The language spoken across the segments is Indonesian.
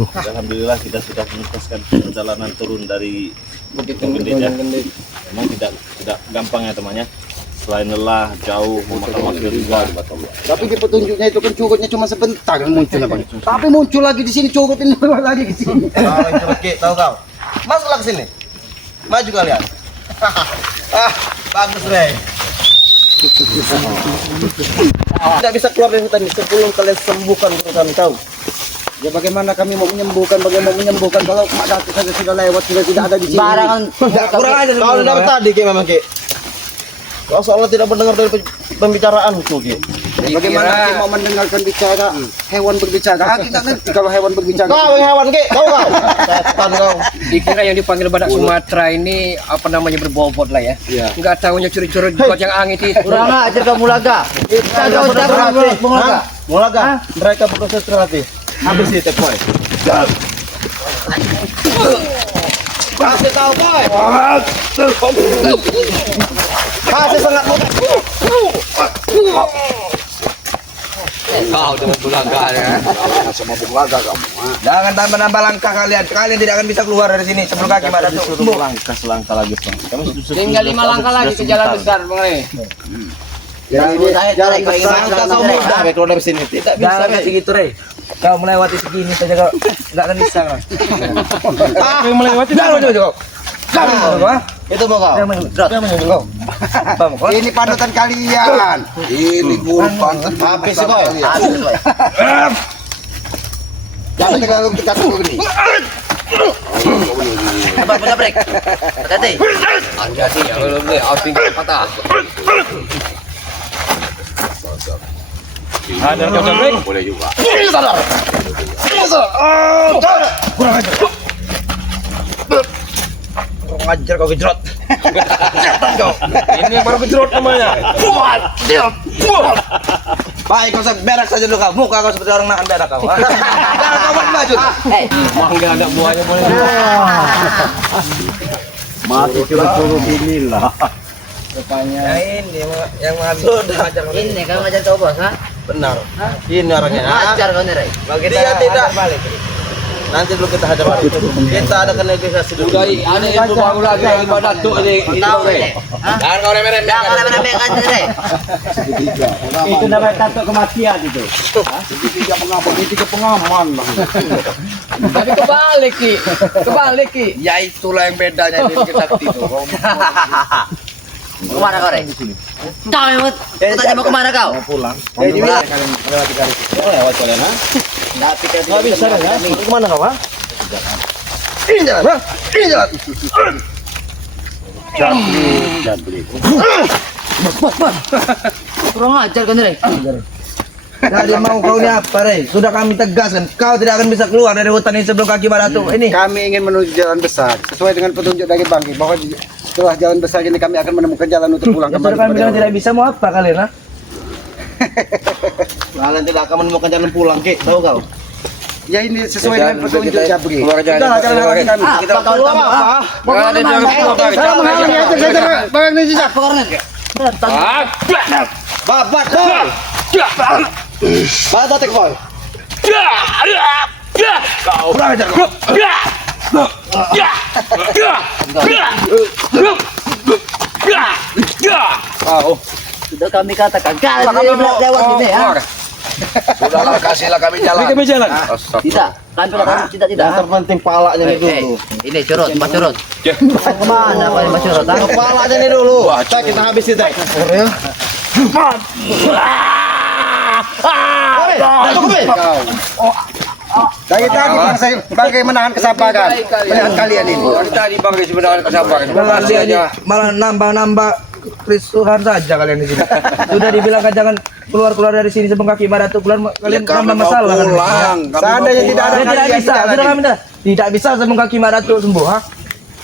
Alhamdulillah kita sudah menuntaskan perjalanan turun dari Bukit Gede ya. Memang tidak gampang ya temannya. Selain lelah, jauh, memakan waktu juga. Tapi di petunjuknya itu kan curutnya cuma sebentar munculnya bang. Tapi muncul lagi di sini curut ini lagi di sini. Curut Ki, tahu kau? Masuklah ke sini. Maju kalian. Bagus Rey. Tidak bisa keluar dari hutan ini sebelum kalian sembuhkan guru kami tahu. Ya bagaimana kami mau menyembuhkan kalau Mak Datuk saja sudah lewat sudah tidak ada di sini. Barangan kurang aja. Kau dari tadi Ki memang Ki. Kau seolah tidak mendengar dari pembicaraanku Ki. Bagaimana kita mau mendengarkan bicara hewan berbicara? Kita ngerti kalau hewan berbicara. Kau hewan Ki, kau. Setan kau. Dikira yang dipanggil badak Sumatera ini apa namanya berbobot lah ya. Enggak tahunya curi-curi buat yang angin itu. Kurang ajar kamu Laga. Kita Mulaga. Mereka berkonsentrasi. Habis ini Boy. Kasih tahu Boy. Kasih sangat mudah. Kau dengan Bulaga ya. Sama Bulaga kamu. Jangan tambah-nambah langkah kalian. Kalian tidak akan bisa keluar dari sini sebelum kaki Mak Datuk. Selangkah lagi Bang. Kami Tinggal 5 langkah lagi ke jalan besar Bang Rey. Jalan besar Sampai keluar dari sini. Tidak bisa kayak segitu Rey. Kau melewati segini saja kau enggak akan bisa kau. Kau melewati jangan. Itu mau kau. Ini panutan kalian. Ini guru panutan. Habis sih Boy. Jangan terlalu dekat begini. Apa break? Hati-hati. Hati-hati ya belum deh, outing patah. Ada yang break? Boleh juga. Kurang ajar. Kurang ajar kau gejrot. Ini baru gejrot namanya. Baik kau berak saja dulu kau. Muka kau seperti orang makan berak kau. Jangan kau maju. Enggak ada buahnya boleh. mati curut-curut inilah. Rupanya ini yang mengambil ajar kau. ini kau ngajar kau bos, ha? Benar. Ini orangnya. Ajar kau nih, Rey. Dia tidak balik. Nanti dulu kita hajar balik. Kita ada negosiasi dulu. Udah, ada info baru lagi yang Mak Datuk ini. Tahu ini. Jangan kau remeh-remeh. Jangan remeh-remeh kan, Rey. Itu namanya tato kematian itu. Tiga pengaman, ini tiga pengaman bang. Tapi kebalik Ki. Ya itulah yang bedanya dengan kita itu. Kemana kau, Rey? Kau yang tanya mau kemana kau? Mau pulang. Jadi Kalian lewati kali. Lewat kalian ha? Nggak bisa ya. Kemana kau? Ini jalan. Ini jalan. Jabli. Kurang ajar kan, Rey? Jadi mau kau ini apa, Rey? Sudah kami tegaskan, kau tidak akan bisa keluar dari hutan ini sebelum kaki Mak Datuk. Ini. kami ingin menuju jalan besar sesuai dengan petunjuk dari Bangki bahwa setelah jalan besar ini kami akan menemukan jalan untuk pulang Ya, kembali. sudah kami bilang kepada tidak bisa, mau apa kalian, ha? Kalian tidak akan menemukan jalan pulang, Ki. Tahu kau? Ya ini sesuai dengan petunjuk Jabri. Keluar aja. Sudah jalan lagi kami. Kita keluar apa? Saya menghalangi aja saya barang ini sih. Babat, boy. Babat, boy. Kurang ajar kau. Sudah kami katakan kalian lewat sini ya. Sudahlah, kasihlah kami jalan. Kami jalan. Tidak, kami tidak. Yang terpenting palanya ini dulu. Ini curut, Mas Curut. Kemana Pak Mas Curut? Palanya ini dulu. Cek kita habis itu. Dari tadi bang saya sebagai menahan kesabaran melihat kalian ini. Tadi Bang sebenarnya kesabaran. Malah nambah Kristuhan saja kalian di sini. Sudah dibilang jangan keluar dari sini sebelum kaki Mak Datuk keluar, kalian nambah masalah. Seandainya tidak ada Tidak bisa, sudah kami dah. Tidak bisa sebelum kaki Mak Datuk sembuh, ha?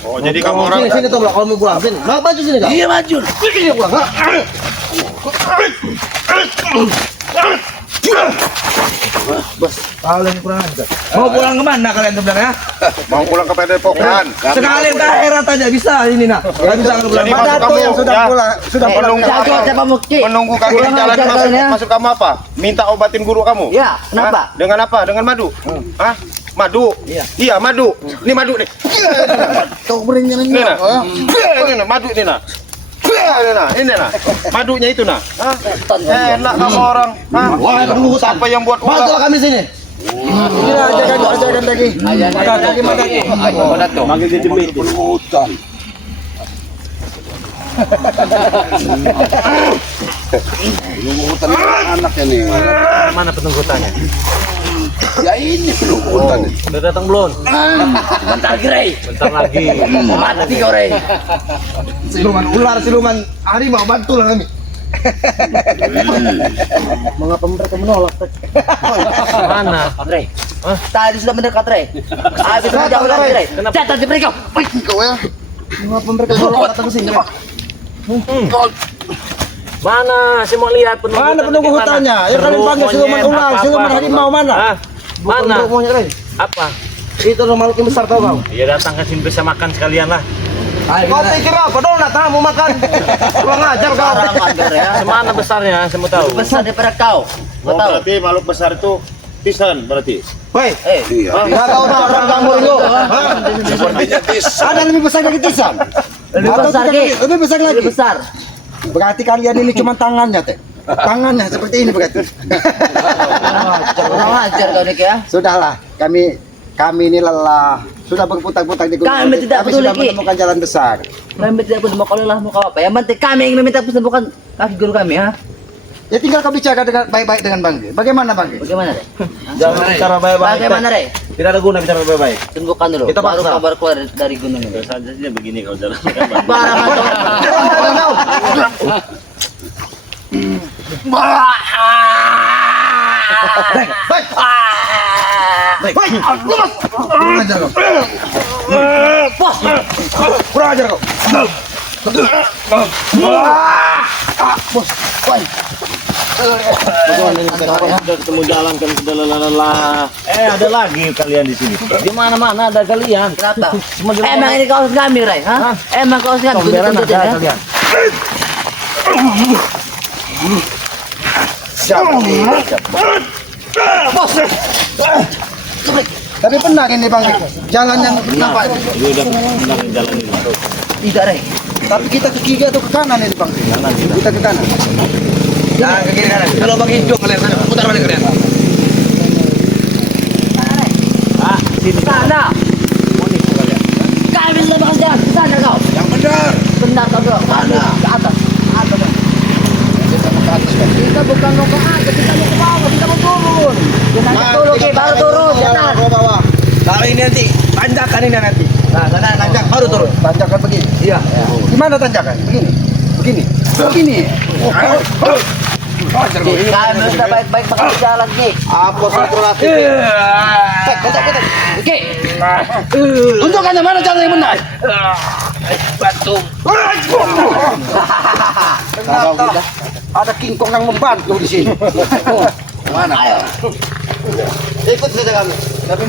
Oh, jadi kamu orang Sini tuh kalau mau pulang, sini. Maju sini kau. Iya maju. Sini pulang, ha? Bos, kalian kurang ajar. Mau pulang kemana kalian sebenarnya? mau pulang ke Padepokan. Sekalian ke akhirat aja bisa ini nak. Enggak bisa kalau pulang. Jadi Mak Datuk yang sudah pulang, sudah pulang. Menunggu Siapa mukti? menunggu kaki Kurang jalan ajar kalian ya. maksud kamu apa? Minta obatin guru kamu? Ya, kenapa? Hah? Dengan apa? Dengan madu? Hah? Madu. Iya, madu. Ini madu nih. Kau beringnya Ini nah. Ini nah, madu ini nah. Ini nah. Madunya itu nah. Hah? Enak sama orang. Hah? Waduh, Siapa yang buat ulah? bantulah kami sini. Kira ajakan lagi. Manggil dia jemit. Hutan anaknya nih. Mana penunggu hutannya? Ya ini hutan. Udah datang belum? Bentar Grey. Bentar lagi. Mati kau Rey. Siluman ular, siluman harimau, bantulah kami. Mengapa mereka menolak? Mana? Rey. Tadi sudah mendekat Rey. Habis menjauh lagi Rey. Catat di mereka. Kau ya. Mengapa mereka menolak datang ke sini? Mana? Saya mau lihat penunggu Mana penunggu hutannya? Yang kalian panggil siluman ular, siluman harimau mana? Mana? Monyet lagi. Apa? Itu makhluk yang besar tau kau. Ya datang ke sini bisa makan sekalian lah. Kau pikir apa? Donat, mau makan? Kurang ajar kau. Semana besarnya? Saya mau tahu. Besar daripada kau. Oh, berarti makhluk besar itu pisan berarti. Woi, Enggak tahu orang kamu itu. Ada lebih besar dari tisan. Lebih besar Ki. Lebih besar lagi. Lebih besar. Berarti kalian ini cuma tangannya, Teh. Tangannya seperti ini berarti. Kurang ajar kau Dik ya. Sudahlah, kami ini lelah. Sudah berputar-putar di gunung. Kami tidak peduli, sudah Ki. menemukan jalan besar. Kami tidak peduli mau kau lelah mau kau apa. Yang penting kami yang meminta pesan bukan kaki guru kami ha. Ya tinggal kau bicara dengan baik-baik dengan Bang. Bagaimana Bang? Bagaimana Rey? jangan bicara baik-baik. Bagaimana Rey? Tidak ada guna bicara baik-baik. Tunggukan dulu. Kita Baru paksa. kabar keluar dari gunung ini. Biasa aja begini kalau jalan. Barang Kurang ajar kau. Kurang ajar kau. Sudah ketemu jalan kan sudah lelah. Ada lagi kalian di sini. Di mana-mana ada kalian. Kenapa? Emang ini kaos kami Rey? Ha? Emang kaos kami. Tomberan Tuntut-tuntut, ada ya? kalian. Tapi benar ini Bang. Jalan yang nampak. Gue udah pernah jalan ini. Tidak Rey. Tapi kita ke kiri atau ke kanan ini Bang? Kita ke kanan. Jangan ke kiri kanan. Kalau bagi hidung kalian sana, putar balik kalian. Sini Sana. Kami sudah bakal jalan ke sana kau. Yang benar. Benar kau bro. Mana? Ke atas. Atas. Kita bukan mau ke atas, kita mau ke bawah, kita mau turun. Kita dulu Ki, baru turun. Jangan. Bawah. Kalau ini nanti tanjakan ini nanti. Nah, sana tanjak baru turun. Tanjakan begini. Iya. Gimana tanjakan? Begini. Begini. Begini. Kami sudah baik-baik bakal jalan Ki. Apa satu lagi? Ki. Tunjukkan yang mana jalan yang benar. Ternyata ada kingkong yang membantu di sini. Mana? Ayo. Ikut saja kami. Tapi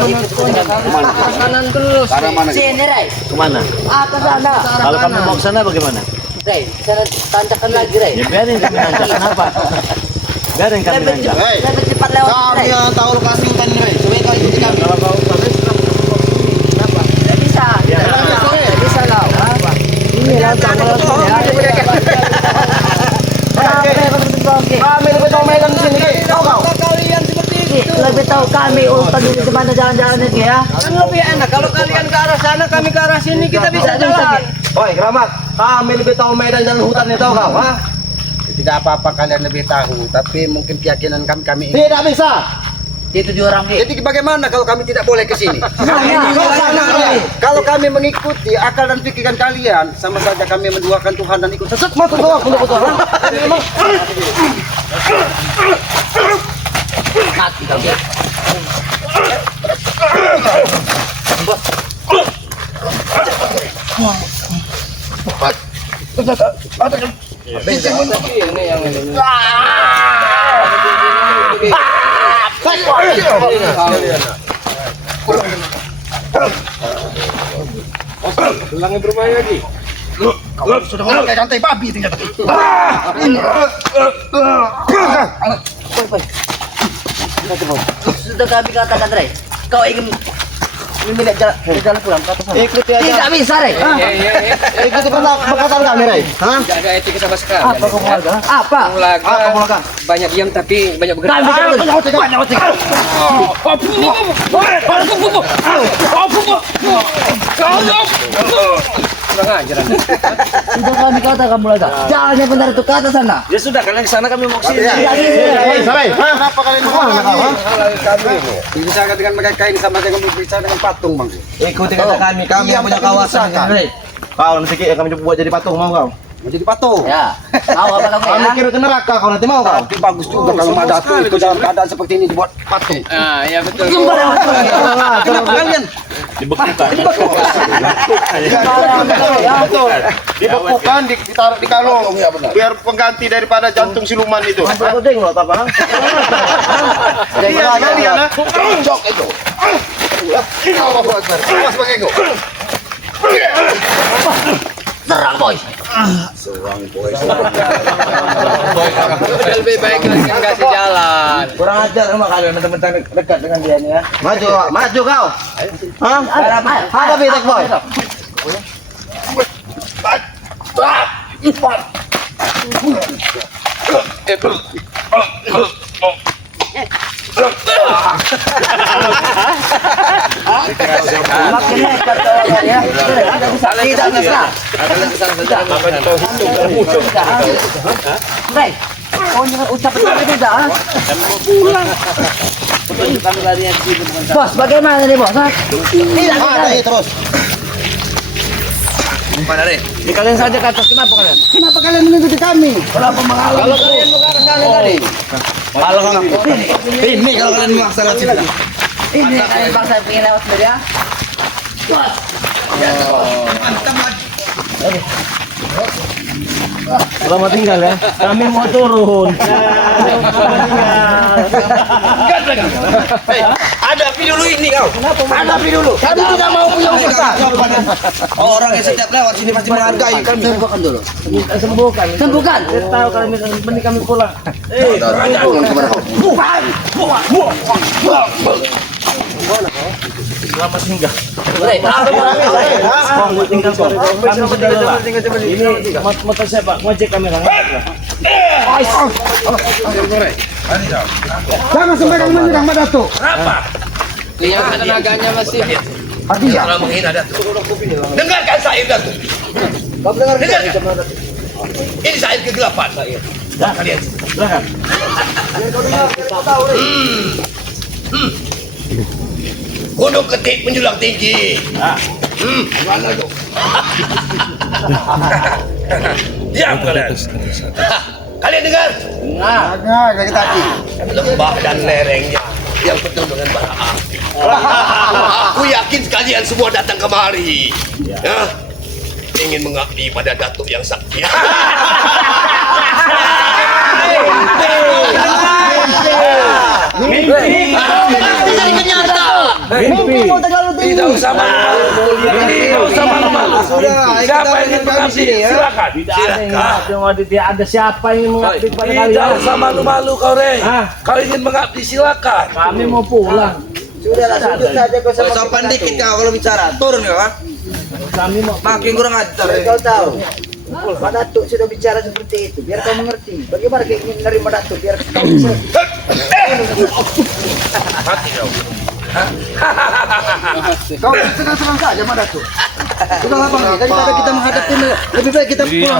Kanan terus. Sana mana? Sini Rey. kemana? Atas sana. Kalau kamu mau ke sana bagaimana? Rey, sana tanjakan lagi Rey. Ya biarin kami nanjak. Kenapa? Biarin kami Lebih nanjak. Hei. lebih cepat lewat Kami Rey. yang tahu lokasi hutan ini, Rey. Coba kau ikuti kami. Kalau kau Tidak bisa. Ya. Tidak bisa kau. Ini lancar terus ya. Oke. Kami lebih tahu medan di sini, Rey. Tahu kau? Lebih tahu kami urutan di mana jalan-jalannya Ki ya. Kan lebih enak kalau kalian ke arah sana, kami ke arah sini, kita bisa jalan. Oi, Keramat. Kami lebih tahu medan jalan hutan ini, tahu kau? Ha? Tidak apa-apa kalian lebih tahu, tapi mungkin keyakinan kami tidak bisa. Itu orang Ki. Jadi bagaimana kalau kami tidak boleh ke sini? Kalau kami mengikuti akal dan pikiran kalian, sama saja kami menduakan Tuhan dan ikut sesat mati doang untuk Tuhan. Mati kau Ki. Sudah orang kayak rantai babi ternyata. Sudah kami katakan Rey. kau ingin memilih jalan pulang ke atas sana. Ikuti aja. Tidak bisa, Rey. Ikuti perkataan kami, Ray. Hah? Tidak ada etika sama sekali. Apa keluarga? Apa? Keluarga banyak diam tapi banyak bekerja. Kurang ajar Anda. Sudah kami katakan mulai dah. Jalannya benar itu ke atas sana. Ya sudah, kalian ke sana, kami mau ke sini. Kenapa kalian menolak? Berbicara dengan mereka ini sama dengan berbicara dengan patung, Bang. Ikuti kata kami yang punya kawasan. Rey. Kau nanti kami buat jadi patung, mau kau? Mau jadi patung. Ya. Tahu apa kamu Kami ya? kira ke neraka, kau nanti mau kau? Tapi bagus juga kalau Madatu itu dalam keadaan seperti ini dibuat patung. Ah, ya betul. Kenapa kalian? Dibekukan. Dibekukan, ditaruh di kalung, biar pengganti daripada jantung siluman itu. Aku tengok apa? Iya, kalian nah. Cocok itu. Allahu Akbar. Awas Bang Ego. Serang boy. Lebih baik lagi kasih jalan. Kurang ajar sama kalian teman-teman dekat dengan dia nih ya. Maju kau. Hah? Hadapi Tek Boy. Makin nekat kalian ya. Tidak bisa. Rey, kau jangan ucap itu tidak. Bos, bagaimana nih bos? Tidak Ada terus. Mana Rey? Ini kalian saja ke atas. Kenapa kalian? Kenapa kalian mengikuti kami? Kenapa mengalah? Kalau kalian mau ke arah sana tadi. Kalau ini kalau kalian memaksa lewat sini. Ini kalian paksa pengen lewat sendiri ya. Selamat tinggal ya. Kami mau turun. Hadapi dulu ini kau. Hadapi dulu. Kami tidak mau punya usaha. Orang yang setiap lewat sini pasti menghargai. Kami sembuhkan dulu. Sembuhkan. Sembuhkan. Saya tahu kalian mending kami pulang. Selamat tinggal. Selamat tinggal. Kami sudah lelah. Ini motor siapa? Ngojek kami kan? Jangan sampai kamu menyerang Madatu. Lihat tenaganya masih. Kalau menghina Datuk. Dengarkan Said Datuk. Kau dengarkan. Ini Said kegelapan Said. Dah kalian. Silakan. Gunung Ketik menjulang tinggi. Gimana tuh? Diam kalian. Kalian dengar? Nah, kayak tadi. Lembah dan lerengnya yang penuh dengan bara api. Aku yakin kalian semua datang kemari. Ya. Ingin mengabdi pada Datuk yang sakti. Mimpi. Jadi kenyata. Mimpi. Tidak usah malu-malu. Siapa yang ingin mengabdi? Silakan. Tidak ada yang mengabdi, tidak ada siapa yang mengabdi pada Tidak kalian. usah malu-malu kau Rey. Hah? Kau ingin mengabdi silakan. Kami mau pulang. Sudahlah, sudut saja kau sama sopan dikit kau kalau bicara. Turun kau, ha? Kami mau Makin kurang ajar. Kau tahu. Pak Datuk sudah bicara seperti itu, biar kau mengerti. Bagaimana kau ingin menerima Datuk, biar kau bisa. Mati kau. Kau senang-senang saja Madatu. Sudah apa lagi? Daripada kita menghadapi lebih baik kita pulang.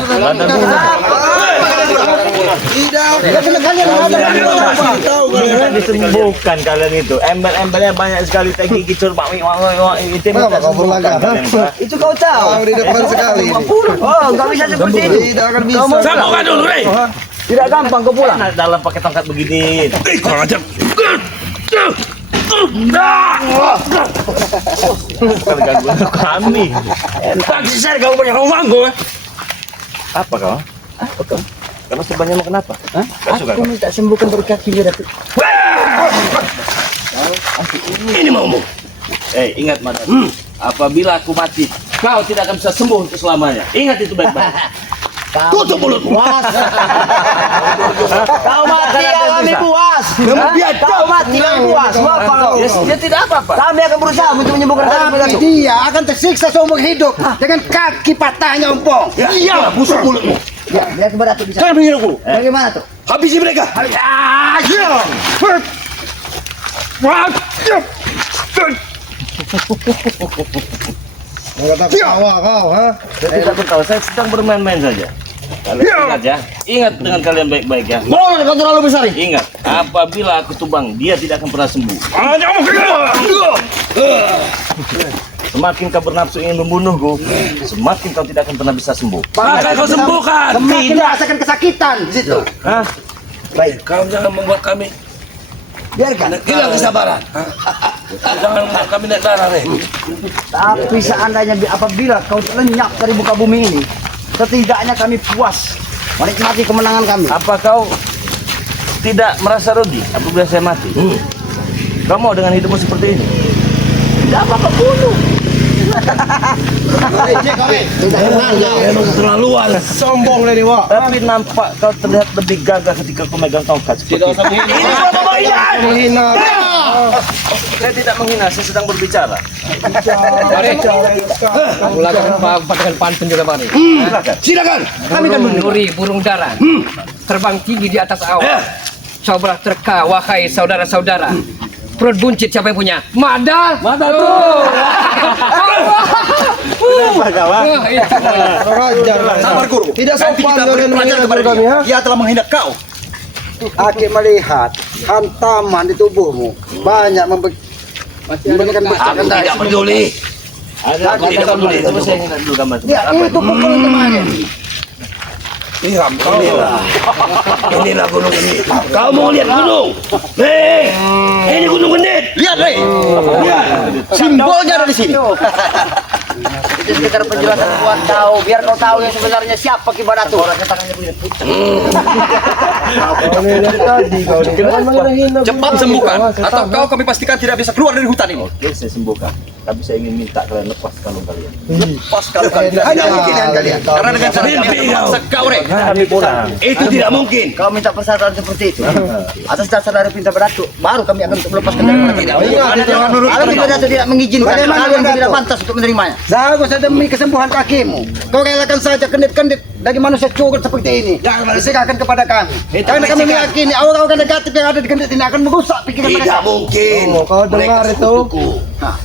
Tidak. Kalian menghadapi Jangan disembuhkan kalian itu. Embel-embelnya banyak sekali teh gigi curpak itu minta sembuhkan kalian. Itu kau tahu. di depan sekali. Oh, nggak bisa seperti itu. Tidak akan bisa. Sambungkan dulu Rey. Tidak gampang kau pulang. Dalam pakai tongkat begini. Kurang ajar. Kalian ganggu kami. Taksi saya kau banyak uang kau. Apa kau? Apa kau? Kamu sebenarnya mau kenapa? Hah? Suka Aku kau? minta sembuhkan berkat biar Datuk. Ini maumu. Ingat Madan. Apabila aku mati, kau tidak akan bisa sembuh untuk selamanya. Ingat itu baik-baik. Tutup mulutmu. Kau mati kami puas. Kau mati kami puas. Apa kau? Dia tidak apa-apa. Kami akan berusaha untuk menyembuhkan Tapi dia akan tersiksa seumur hidup dengan kaki patahnya ompong. Iya, busuk mulutmu. Ya, dia kepada tuh bisa. Jangan menghirauku. Bagaimana tuh? Habisi mereka. Ketawa kau, ha? Saya tidak tahu, saya sedang bermain-main saja. Kalian ingat ya, ingat dengan kalian baik-baik ya. Boleh kau terlalu besar. Ingat, apabila aku tumbang, dia tidak akan pernah sembuh. Semakin kau bernafsu ingin membunuhku, semakin kau tidak akan pernah bisa sembuh. Akan kau sembuhkan. Semakin merasakan kesakitan di situ. Hah? Baik, Kau jangan membuat kami biarkan. Hilang kesabaran. jangan membuat kami naik darah, Rey. Tapi seandainya apabila kau lenyap dari muka bumi ini, setidaknya kami puas menikmati kemenangan kami. Apa kau tidak merasa rugi apabila saya mati? Kau mau dengan hidupmu seperti ini? Tidak apa-apa bunuh. Memang keterlaluan. Sombong dari Wak. Tapi nampak kau terlihat lebih gagah ketika kau megang tongkat seperti itu. Menghina. Saya tidak menghina, saya sedang berbicara. Mulakan dengan pantun juga Bang. Silakan. Kami kan menuri burung dara. Terbang tinggi di atas awan. Cobalah terka, wahai saudara-saudara. Perut buncit siapa yang punya? Mada. Mada tuh. Sabar guru. Tidak sopan kalian menghina guru kami, ha? Dia telah menghina kau. Aki melihat hantaman di tubuhmu banyak memberikan Aku tidak peduli. Ada tidak peduli. Coba saya ingat dulu gambar. Ya, itu pukul kemarin. Inilah gunung ini. Kau mau lihat gunung? Hei, ini gunung Gendit. Lihat, Rey. Simbolnya ada di sini. Itu sekedar penjelasan buat tahu, biar kau tahu yang sebenarnya siapa Kibar Datu. Orangnya tangannya punya pucat. Cepat sembuhkan, atau kami pastikan tidak bisa keluar dari hutan ini. Oke, saya sembuhkan. Tapi saya ingin minta kalian lepas kalung kalian. Lepas kalau kalian hanya mungkin dengan kalian. Karena dengan cara ini memaksa kau, Rey. Kami pulang. Itu tidak mungkin. Kau minta persyaratan seperti itu. Atas dasar dari perintah Berdatu, baru kami akan melepaskan dari mana tidak. Kalau Kibar Datu tidak mengizinkan, kalian tidak pantas untuk menerimanya. Zago saya demi kesembuhan kakimu. Kau relakan saja kendit-kendit dari manusia curut seperti ini. Diserahkan kepada kami. Karena kami meyakini aura-aura negatif yang ada di kendit ini akan merusak pikiran Tidak mereka. mungkin. Kau dengar Mereka itu? sekutuku.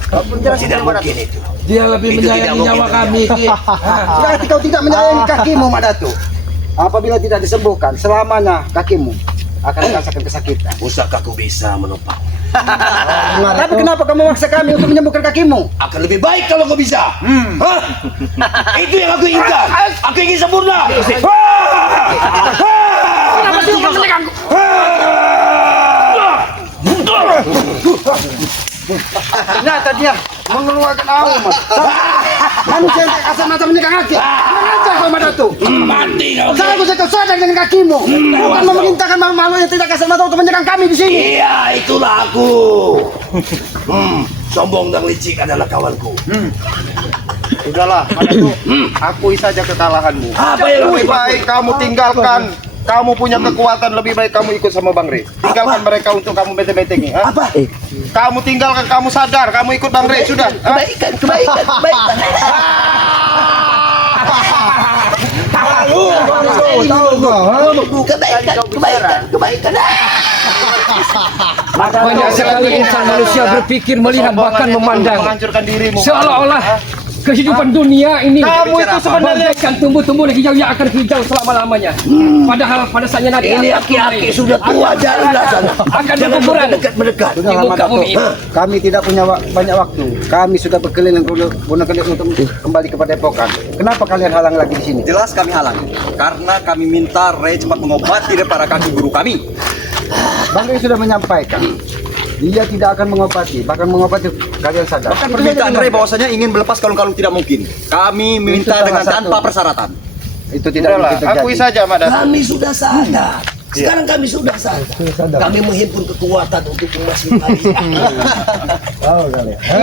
Kau pun jelas Tidak Kibar Datu. mungkin itu. Dia lebih Itu tidak menyayangi nyawa mungkin. kami, Ki. Berarti kau tidak menyayangi kakimu, Mak Datu. Apabila tidak disembuhkan, selamanya kakimu akan merasakan kesakitan. Usahkah aku bisa menopang? Tapi kenapa kamu memaksa kami untuk menyembuhkan kakimu? Akan lebih baik kalau kau bisa. Hah? Itu yang aku inginkan. Aku ingin sempurna. Kenapa sih kau menegangku? Ternyata dia mengeluarkan auma. Manusia yang kasar mata menyerang kaki. Mengajar sama Datu. Mati kau. Saya kau sadar dengan kakimu. Bukan memerintahkan malu yang tidak kasar mata untuk menyerang kami di sini. Iya, itulah aku. Sombong dan licik adalah kawanku. Sudahlah, Datu. Akui saja kekalahanmu. Apa yang Lebih baik kamu tinggalkan. Kamu punya kekuatan, lebih baik kamu ikut sama Bang Rey. Tinggalkan mereka untuk kamu bete-betengi. Apa? Kamu tinggalkan, kamu sadar, kamu ikut Bang Rey, sudah. Kebaikan. Kebaikan. Banyak sekali insan manusia berpikir, melihat, bahkan memandang Menghancurkan dirimu. seolah-olah kehidupan dunia ini Kamu itu sebenarnya bagaikan tumbuh-tumbuh hijau yang akan hijau selama-lamanya. Padahal pada saatnya nanti Ini aki-aki sudah tua, janganlah sana. akan Jangan berkuburan mendekat-mendekat. di muka bumi ini. Kami tidak punya banyak waktu. Kami sudah berkeliling gunung kendit untuk kembali kepada Epokan. Kenapa kalian halang lagi di sini? Jelas kami halang, karena kami minta Rey cepat mengobati para kaki guru kami. Bang Rey sudah menyampaikan. Dia tidak akan mengobati, bahkan mengobati kalian sadar. Bahkan permintaan Rey bahwasanya ingin melepas kalung-kalung tidak mungkin. Kami minta salah dengan satu. tanpa persyaratan. Itu tidak Sudahlah, mungkin terjadi. akui saja, Mak Datu. Kami sudah sadar. Sekarang kami sudah sadar. Kami menghimpun kekuatan untuk mengusir kalian.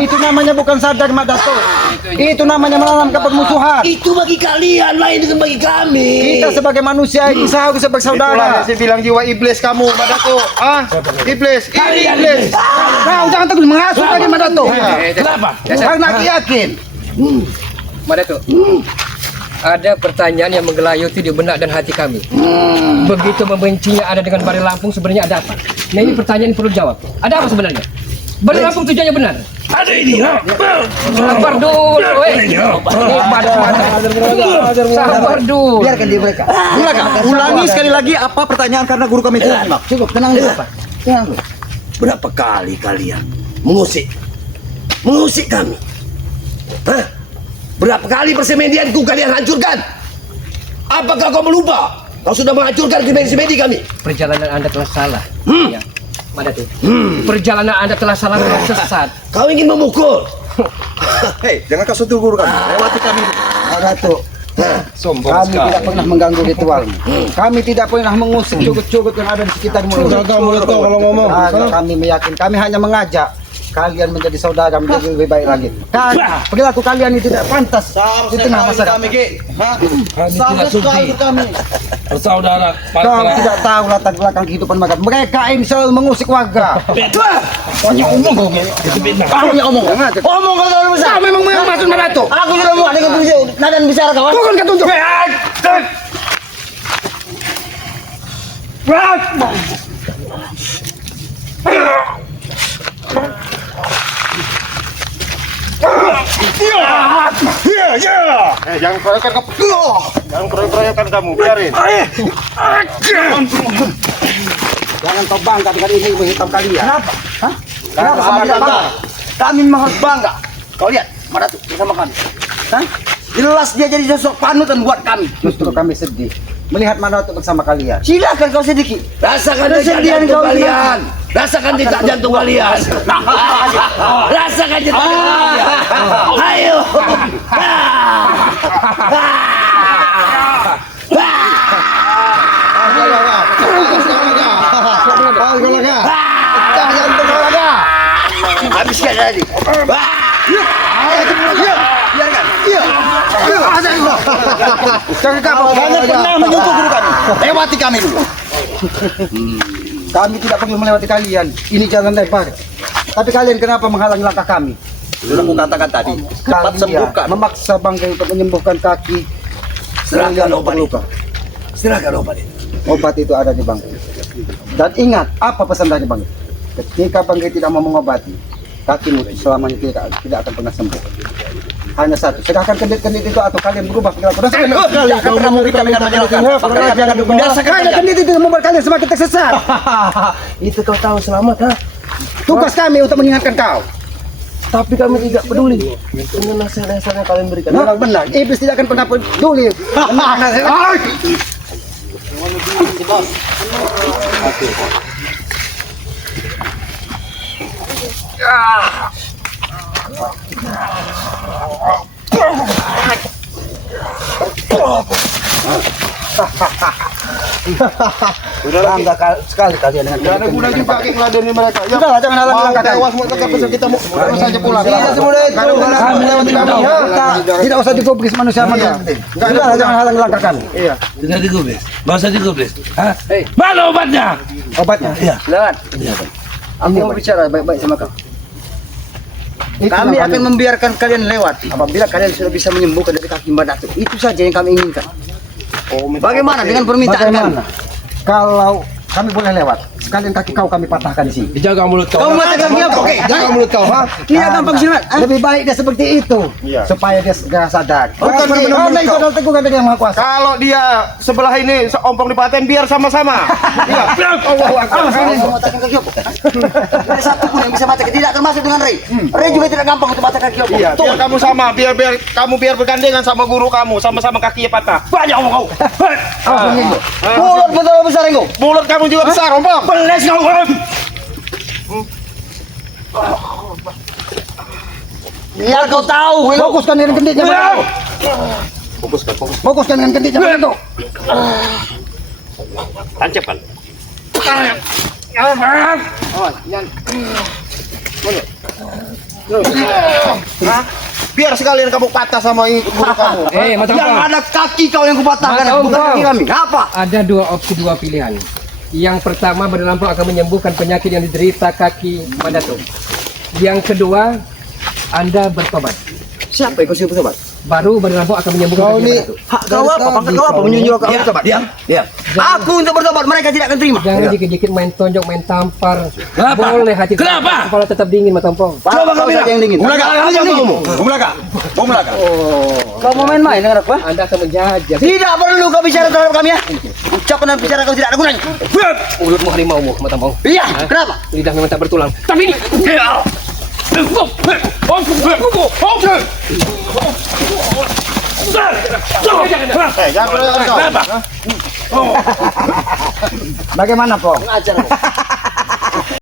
Itu namanya bukan sadar, Mak Dato. Itu namanya menanamkan permusuhan. Itu bagi kalian, lain dengan bagi kami. Kita sebagai manusia ini seharusnya bersaudara. Itulah saya bilang jiwa iblis kamu, Mak Dato. Iblis, Kalian iblis. Kau jangan terus mengasuh lagi, Mak Dato. Kenapa? Karena aku yakin. Madato, ada pertanyaan yang menggelayuti di benak dan hati kami. Begitu membencinya ada dengan Bari Lampung, sebenarnya ada apa? Nah, ini pertanyaan yang perlu jawab. Ada apa sebenarnya? Bari Lampung tujuannya benar. Ada ini. Sabar dulu, ini badas mata. Sabar dulu. Biarkan dia mereka. Ulangi sekali lagi apa pertanyaan karena guru kami tidak simak. Cukup, tenang dulu, Pak. Tenang dulu. Berapa kali kalian mengusik kami? Hah? Berapa kali persemedianku kalian hancurkan? Apakah kau melupa? Kau sudah menghancurkan semedi kami. Perjalanan Anda telah salah. Ya. Madato. Perjalanan Anda telah salah dan sesat. Kau ingin memukul. Hei, jangan kau sentuh guru kami. Lewati kami. Mak Dato. Kami tidak pernah mengganggu ritualmu. Kami tidak pernah mengusik cugut-cugut yang ada di sekitar mulut. Jaga mulut kau kalau ngomong. Kami meyakin, kami hanya mengajak kalian menjadi saudara, menjadi lebih baik lagi. Karena perilaku kalian ini tidak pantas di tengah masyarakat. Kami tidak sudi. Bersaudara. Kau tidak tahu latar belakang kehidupan mereka. Mereka ini selalu mengusik warga. Banyak omong kau. Banyak omong. Omong kalau terlalu besar. Kau memang maksud Madato. Aku sudah muak dengan nada bicara kawan. Bukan ketunjuk. Jangan keroyokan kamu, biarin. Jangan kau bangga dengan ilmu hitam kalian. Kenapa? Hah? Kenapa Kami kami bangga. bangga? Kami memang harus bangga. Kau lihat, Madato bersama kami. Hah? Jelas dia jadi sosok panutan buat kami. Justru kami sedih melihat Madato bersama kalian. Silakan kau sedikit. Rasakan detak jantung kalian. Rasakan detak jantung kalian. Rasakan detak jantung kalian. Ayo. Habiskan tadi. Jangan kamu pernah menyentuh guru kami. Lewati kami dulu. Kami tidak perlu melewati kalian. Ini jalan lebar. Tapi kalian kenapa menghalangi langkah kami? Sudah aku katakan tadi. Cepat Kalian sembuhkan. memaksa bangkai untuk menyembuhkan kaki. Serahkan Kalian obat luka. Serahkan obat itu. Obat itu ada di bangkai. Dan ingat, apa pesan dari bangkai? Ketika bangkai tidak mau mengobati, kakimu selamanya tidak akan pernah sembuh. Hanya satu, sedangkan kendit-kendit itu atau kalian berubah perilaku. Tidak akan pernah memberikan kendit itu membuat kalian semakin tersesat. Itu kau tahu selamat, ha? Tugas kami untuk mengingatkan kau. Tapi kami tidak peduli dengan nasihat-nasihat yang kalian berikan. Memang benar, iblis tidak akan pernah peduli. Bangga sekali kalian dengan Gak ada guna juga kayak ngeladeni mereka. Ya, Sudahlah, jangan halangi mau langkah kami. tewas mau tetap besok kita mau saja pulang. Tidak semudah itu. Gak ada guna Kami melewati kami. tidak usah digubris manusia manusia. Sudahlah, jangan halangi langkah kami. Iya. Tidak digubris. Masa digubris? Hah? Mana obatnya? Obatnya. Iya. Lewat. Aku mau bicara baik-baik sama kau. Kami akan membiarkan kalian lewat apabila kalian sudah bisa menyembuhkan dari kaki Madato. Itu saja yang kami inginkan. Bagaimana dengan permintaan kami? Kalau kami boleh lewat, sekalian kaki kau kami patahkan di sini. Dijaga mulut kau. Kau mata kaki apa? Oke, jaga mulut kau, ha? Tidak gampang silat. Lebih baik dia seperti itu, Iya. supaya dia segera sadar. Bukan benar-benar Karena itu kau. adalah teguhan dari Yang Maha Kuasa. Kalau dia sebelah ini seompong di paten biar sama-sama. Iya. Allahu Akbar. Awas kalian mau matakan kaki apa? Tidak ada satu pun yang bisa mata tidak termasuk dengan Rey. Rey juga tidak gampang untuk mata kaki apa. Iya, biar kamu sama, biar kamu bergandengan sama guru kamu, sama-sama kakinya patah. Banyak omong kau. Awas menggigit. Mulut betul besar engkau. Mulut kamu juga besar, ompong. Peles kau. Biar kau tahu. Fokuskan dengan kenditnya. Fokuskan dengan kenditnya. Tancapkan. Hah? Biar sekalian kamu patah sama guru kamu. Mata Yang Ompong. ada kaki kau yang kupatahkan, Mata bukan Ompong. kaki kami. Apa? Ada dua opsi, dua pilihan. Yang pertama, Badan Lampung akan menyembuhkan penyakit yang diderita kaki Madatuk. Yang kedua, Anda bertobat. Siapa yang kau suruh sobat? Baru Badan Lampung akan menyembuhkan kaki Madatuk. Hak kau apa? Pangkat kau apa? Menyuruh kau bertobat? Diam. Aku untuk bertobat, mereka tidak akan terima. Jangan dikit-dikit main tonjok, main tampar. Kenapa? Boleh hati Kenapa? kepala tetap dingin, Mata Ompong. Coba kau bilang. yang dingin. Bumelaga. Kau mau main-main dengan aku? Anda akan menjajah. Tidak perlu kau bicara terhadap kami ya. Ucapan dan bicara kau tidak ada gunanya. Mulutmu harimaumu, Mata Ompong. Iya, kenapa? Lidah memang tak bertulang. Tapi ini. Jangan kau. Bagaimana, Pong?